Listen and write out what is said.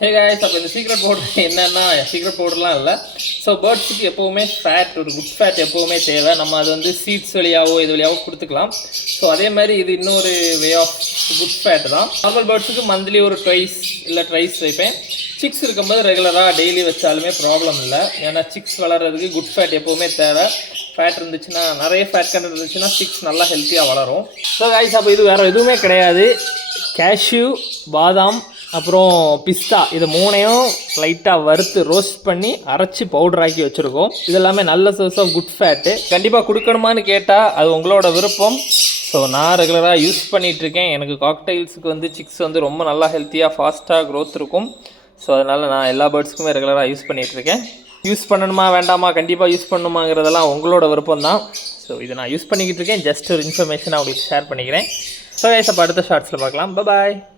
Hey guys, அப்போ இந்த secret powder என்னென்னா, சீக்ரெட் பவுடர்லாம் இல்லை. ஸோ பேர்ட்ஸுக்கு எப்போவுமே ஃபேட், ஒரு குட் ஃபேட் எப்போவுமே தேவை. நம்ம அது வந்து சீட்ஸ் வழியாவோ இது வழியாவோ கொடுத்துக்கலாம். ஸோ அதே மாதிரி இது இன்னொரு வே ஆஃப் குட் ஃபேட் தான். நார்மல் பேர்ட்ஸுக்கு மந்த்லி ஒரு ட்வைஸ் இல்லை ட்ரைஸ் வைப்பேன். சிக்ஸ் இருக்கும்போது ரெகுலராக டெய்லி வச்சாலுமே ப்ராப்ளம் இல்லை. ஏன்னா சிக்ஸ் வளர்கிறதுக்கு குட் ஃபேட் எப்போவுமே தேவை. ஃபேட் இருந்துச்சுன்னா, நிறைய ஃபேட் கண்டென்ட் இருந்துச்சுன்னா சிக்ஸ் நல்லா ஹெல்த்தியாக வளரும். ஸோ காய்ஸ், அப்போ இது வேறு எதுவுமே கிடையாது. கேஷ்யூ, பாதாம், அப்புறம் பிஸ்தா, இது மூணையும் லைட்டாக வறுத்து ரோஸ்ட் பண்ணி அரைச்சி பவுடர் ஆக்கி வச்சுருக்கோம். இது எல்லாமே நல்ல சோர்ஸ் ஆஃப் குட் ஃபேட்டு. கண்டிப்பாக கொடுக்கணுமான்னு கேட்டால் அது உங்களோட விருப்பம். ஸோ நான் ரெகுலராக யூஸ் பண்ணிகிட்ருக்கேன். எனக்கு காக்டைல்ஸுக்கு வந்து சிக்ஸ் வந்து ரொம்ப நல்லா ஹெல்த்தியாக ஃபாஸ்ட்டாக க்ரோத் இருக்கும். ஸோ அதனால் நான் எல்லா பேர்ட்ஸுக்குமே ரெகுலராக யூஸ் பண்ணிகிட்ருக்கேன். யூஸ் பண்ணணுமா வேண்டாமா, கண்டிப்பாக யூஸ் பண்ணணுமாங்கிறதெல்லாம் உங்களோட விருப்பம் தான். ஸோ இதை நான் யூஸ் பண்ணிக்கிட்டு இருக்கேன். ஜஸ்ட் ஒரு இன்ஃபர்மேஷனாக உங்களுக்கு ஷேர் பண்ணிக்கிறேன். ஸோ கைஸ், அப்போ அடுத்த ஷார்ட்ஸில் பார்க்கலாம். பாய்.